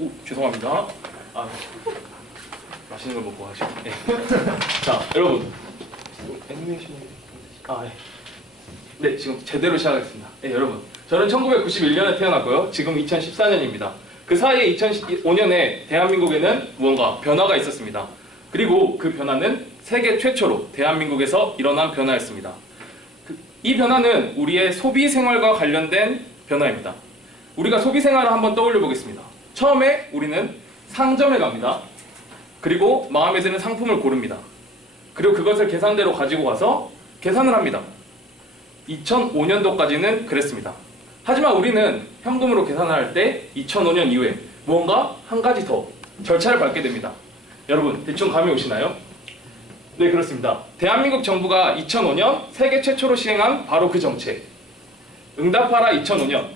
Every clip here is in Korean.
오, 죄송합니다. 아, 맛있는 걸 먹고 가시고. 네. 자, 여러분. 애니메이션이. 네, 지금 제대로 시작하겠습니다. 네, 여러분. 저는 1991년에 태어났고요. 지금 2014년입니다. 그 사이에 2005년에 대한민국에는 무언가 변화가 있었습니다. 그리고 그 변화는 세계 최초로 대한민국에서 일어난 변화였습니다. 이 변화는 우리의 소비 생활과 관련된 변화입니다. 우리가 소비 생활을 한번 떠올려 보겠습니다. 처음에 우리는 상점에 갑니다. 그리고 마음에 드는 상품을 고릅니다. 그리고 그것을 계산대로 가지고 가서 계산을 합니다. 2005년도까지는 그랬습니다. 하지만 우리는 현금으로 계산을 할 때 2005년 이후에 무언가 한 가지 더 절차를 밟게 됩니다. 여러분, 대충 감이 오시나요? 네, 그렇습니다. 대한민국 정부가 2005년 세계 최초로 시행한 바로 그 정책, 응답하라 2005년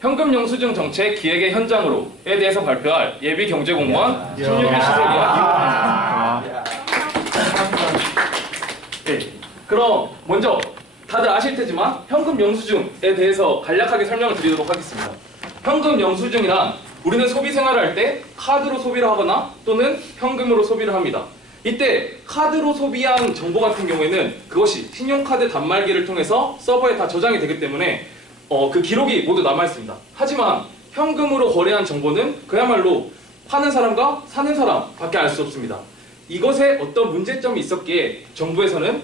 현금 영수증 정책 기획의 현장으로에 대해서 발표할 예비 경제공무원 16일 시설이야. 네, 그럼 먼저 다들 아실 테지만 현금 영수증에 대해서 간략하게 설명을 드리도록 하겠습니다. 현금 영수증이란 우리는 소비 생활을 할 때 카드로 소비를 하거나 또는 현금으로 소비를 합니다. 이때 카드로 소비한 정보 같은 경우에는 그것이 신용카드 단말기를 통해서 서버에 다 저장이 되기 때문에 그 기록이 모두 남아있습니다. 하지만 현금으로 거래한 정보는 그야말로 파는 사람과 사는 사람밖에 알 수 없습니다. 이것에 어떤 문제점이 있었기에 정부에서는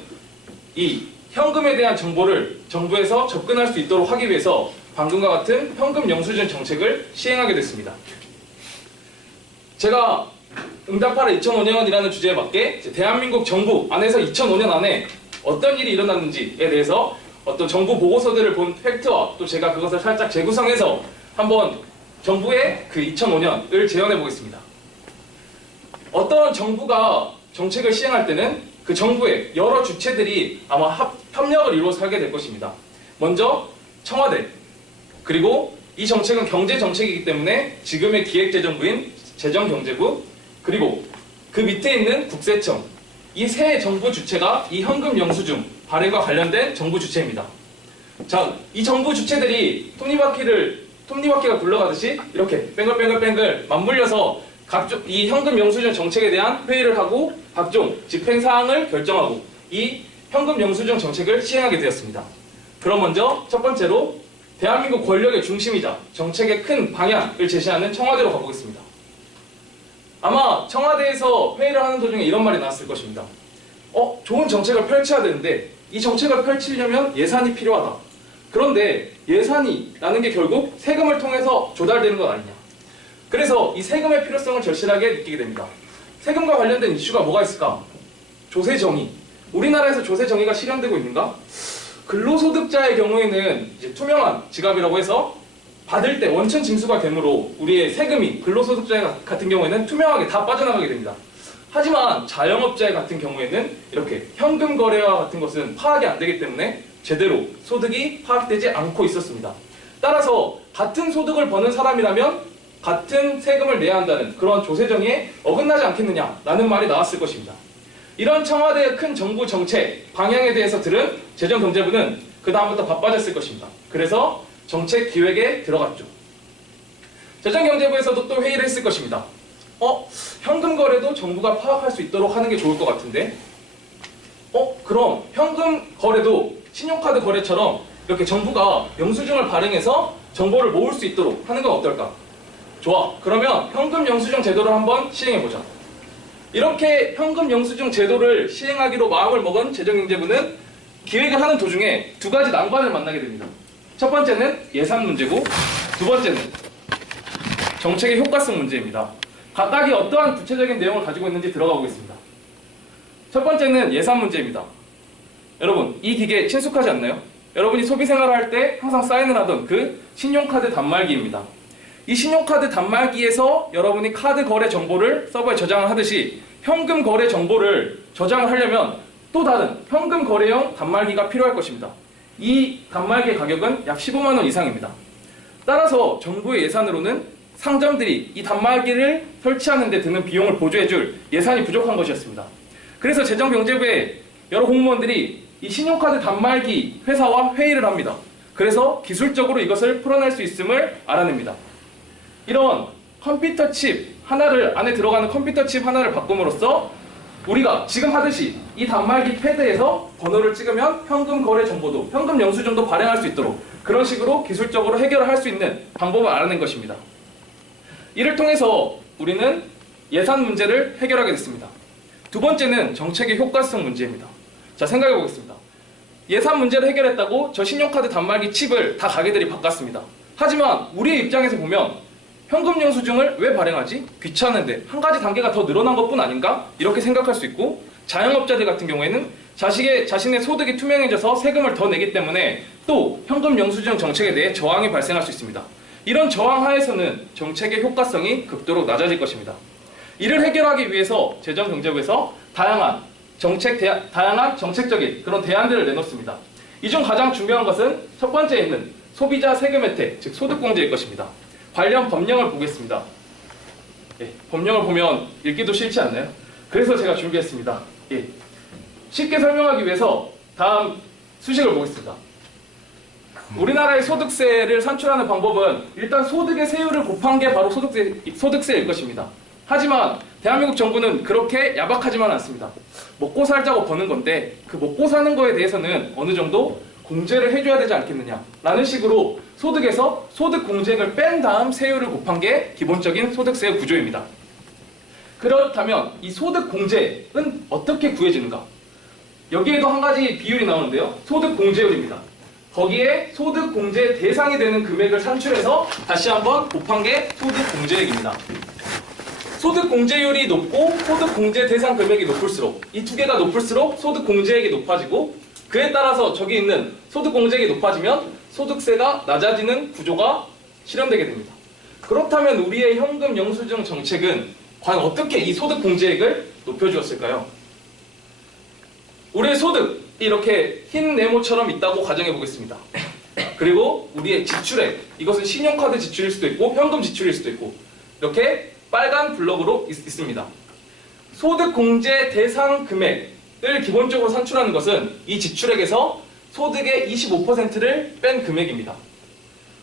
이 현금에 대한 정보를 정부에서 접근할 수 있도록 하기 위해서 방금과 같은 현금 영수증 정책을 시행하게 됐습니다. 제가 응답하라 2005년이라는 주제에 맞게 대한민국 정부 안에서 2005년 안에 어떤 일이 일어났는지에 대해서 어떤 정부 보고서들을 본 팩트와 또 제가 그것을 살짝 재구성해서 한번 정부의 그 2005년을 재현해 보겠습니다. 어떤 정부가 정책을 시행할 때는 그 정부의 여러 주체들이 아마 협력을 이루어서 하게 될 것입니다. 먼저 청와대, 그리고 이 정책은 경제정책이기 때문에 지금의 기획재정부인 재정경제부, 그리고 그 밑에 있는 국세청, 이 세 정부 주체가 이 현금 영수증 발행과 관련된 정부 주체입니다. 자, 이 정부 주체들이 톱니바퀴가 굴러가듯이 이렇게 뱅글뱅글 맞물려서 각종 이 현금 영수증 정책에 대한 회의를 하고 각종 집행사항을 결정하고 이 현금 영수증 정책을 시행하게 되었습니다. 그럼 먼저 첫 번째로 대한민국 권력의 중심이자 정책의 큰 방향을 제시하는 청와대로 가보겠습니다. 아마 청와대에서 회의를 하는 도중에 이런 말이 나왔을 것입니다. 좋은 정책을 펼쳐야 되는데 이 정책을 펼치려면 예산이 필요하다. 그런데 예산이라는 게 결국 세금을 통해서 조달되는 것 아니냐. 그래서 이 세금의 필요성을 절실하게 느끼게 됩니다. 세금과 관련된 이슈가 뭐가 있을까? 조세정의. 우리나라에서 조세정의가 실현되고 있는가? 근로소득자의 경우에는 이제 투명한 지갑이라고 해서 받을 때 원천 징수가 되므로 우리의 세금이 근로소득자 같은 경우에는 투명하게 다 빠져나가게 됩니다. 하지만 자영업자 같은 경우에는 이렇게 현금 거래와 같은 것은 파악이 안 되기 때문에 제대로 소득이 파악되지 않고 있었습니다. 따라서 같은 소득을 버는 사람이라면 같은 세금을 내야 한다는 그런 조세정의에 어긋나지 않겠느냐라는 말이 나왔을 것입니다. 이런 청와대의 큰 정부 정책 방향에 대해서 들은 재정경제부는 그 다음부터 바빠졌을 것입니다. 그래서 정책 기획에 들어갔죠. 재정경제부에서도 또 회의를 했을 것입니다. 현금 거래도 정부가 파악할 수 있도록 하는 게 좋을 것 같은데 그럼 현금 거래도 신용카드 거래처럼 이렇게 정부가 영수증을 발행해서 정보를 모을 수 있도록 하는 건 어떨까? 좋아. 그러면 현금 영수증 제도를 한번 시행해보자. 이렇게 현금 영수증 제도를 시행하기로 마음을 먹은 재정경제부는 기획을 하는 도중에 두 가지 난관을 만나게 됩니다. 첫 번째는 예산 문제고 두 번째는 정책의 효과성 문제입니다. 각각이 어떠한 구체적인 내용을 가지고 있는지 들어가 보겠습니다. 첫 번째는 예산 문제입니다. 여러분, 이 기계 친숙하지 않나요? 여러분이 소비 생활을 할 때 항상 사인을 하던 그 신용카드 단말기입니다. 이 신용카드 단말기에서 여러분이 카드 거래 정보를 서버에 저장을 하듯이 현금 거래 정보를 저장을 하려면 또 다른 현금 거래용 단말기가 필요할 것입니다. 이 단말기의 가격은 약 15만 원 이상입니다. 따라서 정부의 예산으로는 상점들이 이 단말기를 설치하는 데 드는 비용을 보조해줄 예산이 부족한 것이었습니다. 그래서 재정경제부의 여러 공무원들이 이 신용카드 단말기 회사와 회의를 합니다. 그래서 기술적으로 이것을 풀어낼 수 있음을 알아냅니다. 이런 컴퓨터 칩 하나를, 안에 들어가는 컴퓨터 칩 하나를 바꿈으로써 우리가 지금 하듯이 이 단말기 패드에서 번호를 찍으면 현금 거래 정보도, 현금 영수증도 발행할 수 있도록 그런 식으로 기술적으로 해결을 할 수 있는 방법을 알아낸 것입니다. 이를 통해서 우리는 예산 문제를 해결하게 됐습니다. 두 번째는 정책의 효과성 문제입니다. 자, 생각해 보겠습니다. 예산 문제를 해결했다고 저 신용카드 단말기 칩을 다 가게들이 바꿨습니다. 하지만 우리의 입장에서 보면 현금 영수증을 왜 발행하지? 귀찮은데 한 가지 단계가 더 늘어난 것뿐 아닌가? 이렇게 생각할 수 있고, 자영업자들 같은 경우에는 자신의 소득이 투명해져서 세금을 더 내기 때문에 또 현금 영수증 정책에 대해 저항이 발생할 수 있습니다. 이런 저항 하에서는 정책의 효과성이 극도로 낮아질 것입니다. 이를 해결하기 위해서 재정경제부에서 다양한 정책적인 그런 대안들을 내놓습니다. 이 중 가장 중요한 것은 첫 번째에 있는 소비자 세금 혜택, 즉 소득공제일 것입니다. 관련 법령을 보겠습니다. 예, 법령을 보면 읽기도 싫지 않나요? 그래서 제가 준비했습니다. 예, 쉽게 설명하기 위해서 다음 수식을 보겠습니다. 우리나라의 소득세를 산출하는 방법은 일단 소득의 세율을 곱한 게 바로 소득세일 것입니다. 하지만 대한민국 정부는 그렇게 야박하지만 않습니다. 먹고 살자고 버는 건데 그 먹고 사는 거에 대해서는 어느 정도 공제를 해줘야 되지 않겠느냐 라는 식으로 소득에서 소득 공제액을 뺀 다음 세율을 곱한 게 기본적인 소득세의 구조입니다. 그렇다면 이 소득 공제는 어떻게 구해지는가? 여기에도 한 가지 비율이 나오는데요. 소득 공제율입니다. 거기에 소득 공제 대상이 되는 금액을 산출해서 다시 한번 곱한 게 소득 공제액입니다. 소득 공제율이 높고 소득 공제 대상 금액이 높을수록, 이 두 개가 높을수록 소득 공제액이 높아지고, 그에 따라서 저기 있는 소득 공제액이 높아지면 소득세가 낮아지는 구조가 실현되게 됩니다. 그렇다면 우리의 현금 영수증 정책은 과연 어떻게 이 소득 공제액을 높여주었을까요? 우리의 소득이 이렇게 흰 네모처럼 있다고 가정해 보겠습니다. 그리고 우리의 지출액, 이것은 신용카드 지출일 수도 있고 현금 지출일 수도 있고 이렇게 빨간 블럭으로 있습니다. 소득 공제 대상 금액을 기본적으로 산출하는 것은 이 지출액에서 소득의 25%를 뺀 금액입니다.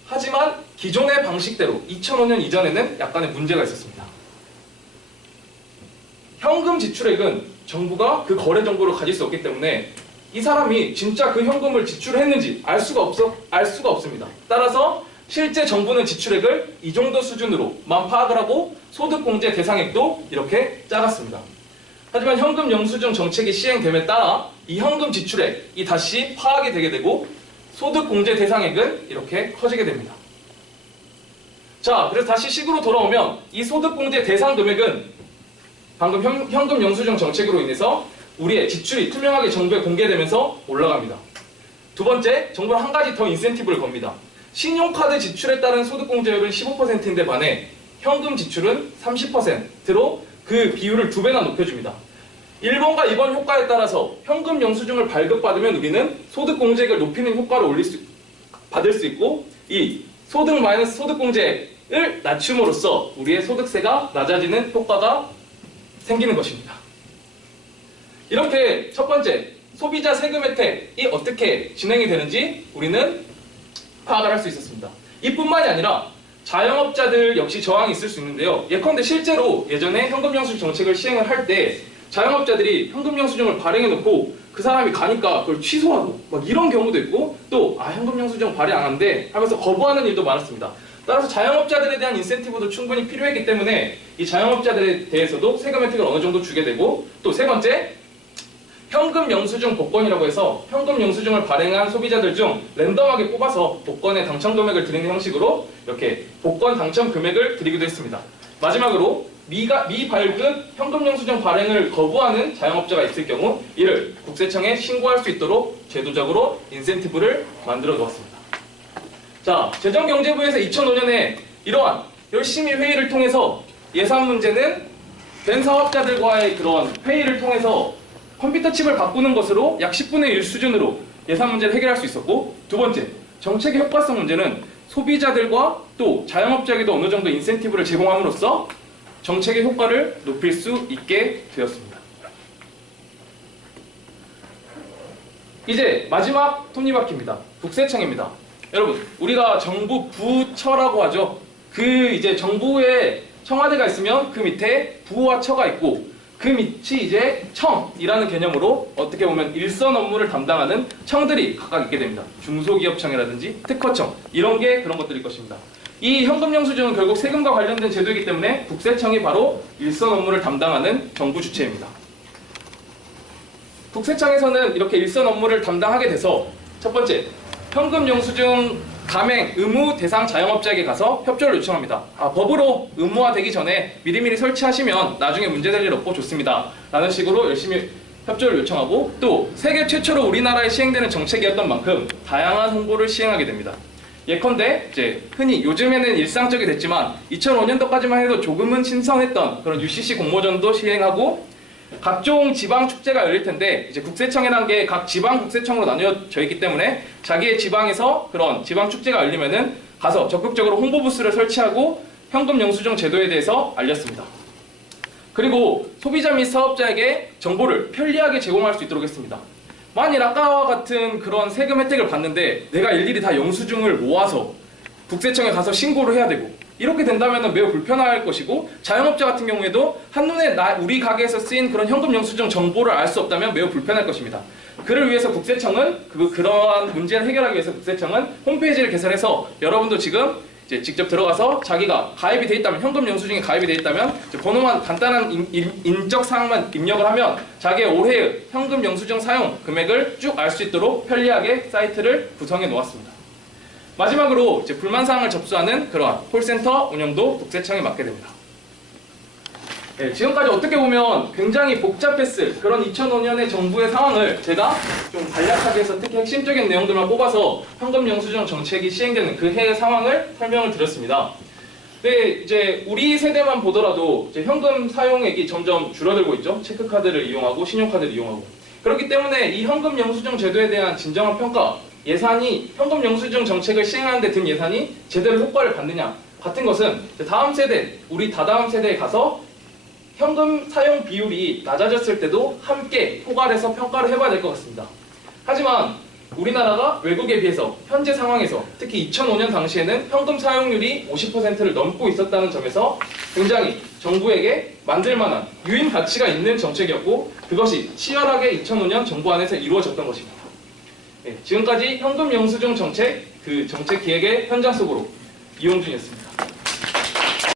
하지만 기존의 방식대로 2005년 이전에는 약간의 문제가 있었습니다. 현금 지출액은 정부가 그 거래 정보를 가질 수 없기 때문에 이 사람이 진짜 그 현금을 지출했는지 알 수가 없습니다. 따라서 실제 정부는 지출액을 이 정도 수준으로만 파악을 하고 소득공제 대상액도 이렇게 작았습니다. 하지만 현금 영수증 정책이 시행됨에 따라 이 현금 지출액이 다시 파악이 되게 되고 소득공제 대상액은 이렇게 커지게 됩니다. 자, 그래서 다시 식으로 돌아오면 이 소득공제 대상 금액은 방금 현금 영수증 정책으로 인해서 우리의 지출이 투명하게 정부에 공개되면서 올라갑니다. 두 번째, 정부는 한 가지 더 인센티브를 겁니다. 신용카드 지출에 따른 소득공제율은 15%인데 반해 현금 지출은 30%로 그 비율을 2배나 높여줍니다. 1번과 2번 효과에 따라서 현금 영수증을 발급받으면 우리는 소득공제액을 높이는 효과를 받을 수 있고, 이 소득 마이너스 소득공제액을 낮춤으로써 우리의 소득세가 낮아지는 효과가 생기는 것입니다. 이렇게 첫 번째, 소비자 세금 혜택이 어떻게 진행이 되는지 우리는 파악을 할 수 있었습니다. 이뿐만이 아니라 자영업자들 역시 저항이 있을 수 있는데요. 예컨대 실제로 예전에 현금영수증 정책을 시행을 할 때 자영업자들이 현금영수증을 발행해놓고 그 사람이 가니까 그걸 취소하고 막 이런 경우도 있고, 또 현금영수증 발행 안 한대 하면서 거부하는 일도 많았습니다. 따라서 자영업자들에 대한 인센티브도 충분히 필요했기 때문에 이 자영업자들에 대해서도 세금 혜택을 어느 정도 주게 되고, 또 세 번째, 현금 영수증 복권이라고 해서 현금 영수증을 발행한 소비자들 중 랜덤하게 뽑아서 복권의 당첨 금액을 드리는 형식으로 이렇게 복권 당첨 금액을 드리기도 했습니다. 마지막으로 미발급 현금 영수증 발행을 거부하는 자영업자가 있을 경우 이를 국세청에 신고할 수 있도록 제도적으로 인센티브를 만들어 두었습니다. 자, 재정경제부에서 2005년에 이러한 열심히 회의를 통해서 예산 문제는 된 사업자들과의 그런 회의를 통해서 컴퓨터 칩을 바꾸는 것으로 약 10분의 1 수준으로 예산 문제를 해결할 수 있었고, 두 번째, 정책의 효과성 문제는 소비자들과 또 자영업자에게도 어느 정도 인센티브를 제공함으로써 정책의 효과를 높일 수 있게 되었습니다. 이제 마지막 톱니바퀴입니다. 국세청입니다. 여러분, 우리가 정부 부처라고 하죠. 그 이제 정부에 청와대가 있으면 그 밑에 부와 처가 있고 그 밑이 이제 청이라는 개념으로 어떻게 보면 일선 업무를 담당하는 청들이 각각 있게 됩니다. 중소기업청이라든지 특허청 이런 게 그런 것들일 것입니다. 이 현금영수증은 결국 세금과 관련된 제도이기 때문에 국세청이 바로 일선 업무를 담당하는 정부 주체입니다. 국세청에서는 이렇게 일선 업무를 담당하게 돼서 첫 번째, 현금영수증 가맹 의무 대상 자영업자에게 가서 협조를 요청합니다. 법으로 의무화되기 전에 미리미리 설치하시면 나중에 문제될 일 없고 좋습니다. 라는 식으로 열심히 협조를 요청하고 또 세계 최초로 우리나라에 시행되는 정책이었던 만큼 다양한 홍보를 시행하게 됩니다. 예컨대 이제 흔히 요즘에는 일상적이 됐지만 2005년도까지만 해도 조금은 신성했던 그런 UCC 공모전도 시행하고 각종 지방 축제가 열릴 텐데 이제 국세청이라는 게 각 지방 국세청으로 나뉘어져 있기 때문에 자기의 지방에서 그런 지방 축제가 열리면은 가서 적극적으로 홍보 부스를 설치하고 현금 영수증 제도에 대해서 알렸습니다. 그리고 소비자 및 사업자에게 정보를 편리하게 제공할 수 있도록 했습니다. 만일 아까와 같은 그런 세금 혜택을 받는데 내가 일일이 다 영수증을 모아서 국세청에 가서 신고를 해야 되고 이렇게 된다면 매우 불편할 것이고 자영업자 같은 경우에도 한눈에 우리 가게에서 쓰인 그런 현금 영수증 정보를 알 수 없다면 매우 불편할 것입니다. 그를 위해서 국세청은 그러한 문제를 해결하기 위해서 국세청은 홈페이지를 개설해서 여러분도 지금 이제 직접 들어가서 자기가 가입이 돼 있다면 현금 영수증에 가입이 돼 있다면 번호만 간단한 인적 사항만 입력을 하면 자기의 올해의 현금 영수증 사용 금액을 쭉 알 수 있도록 편리하게 사이트를 구성해 놓았습니다. 마지막으로 이제 불만사항을 접수하는 그러한 콜센터 운영도 국세청에 맡게 됩니다. 네, 지금까지 어떻게 보면 굉장히 복잡했을 그런 2005년의 정부의 상황을 제가 좀 간략하게 해서 특히 핵심적인 내용들만 뽑아서 현금 영수증 정책이 시행되는 그 해의 상황을 설명을 드렸습니다. 네, 이제 우리 세대만 보더라도 이제 현금 사용액이 점점 줄어들고 있죠. 체크카드를 이용하고 신용카드를 이용하고. 그렇기 때문에 이 현금 영수증 제도에 대한 진정한 평가, 예산이 현금 영수증 정책을 시행하는 데 든 예산이 제대로 효과를 받느냐 같은 것은 다음 세대, 우리 다다음 세대에 가서 현금 사용 비율이 낮아졌을 때도 함께 포괄해서 평가를 해봐야 될 것 같습니다. 하지만 우리나라가 외국에 비해서 현재 상황에서 특히 2005년 당시에는 현금 사용률이 50%를 넘고 있었다는 점에서 굉장히 정부에게 만들만한 유인 가치가 있는 정책이었고 그것이 치열하게 2005년 정부 안에서 이루어졌던 것입니다. 네, 지금까지 현금 영수증 정책, 그 정책 기획의 현장 속으로 이용준이었습니다.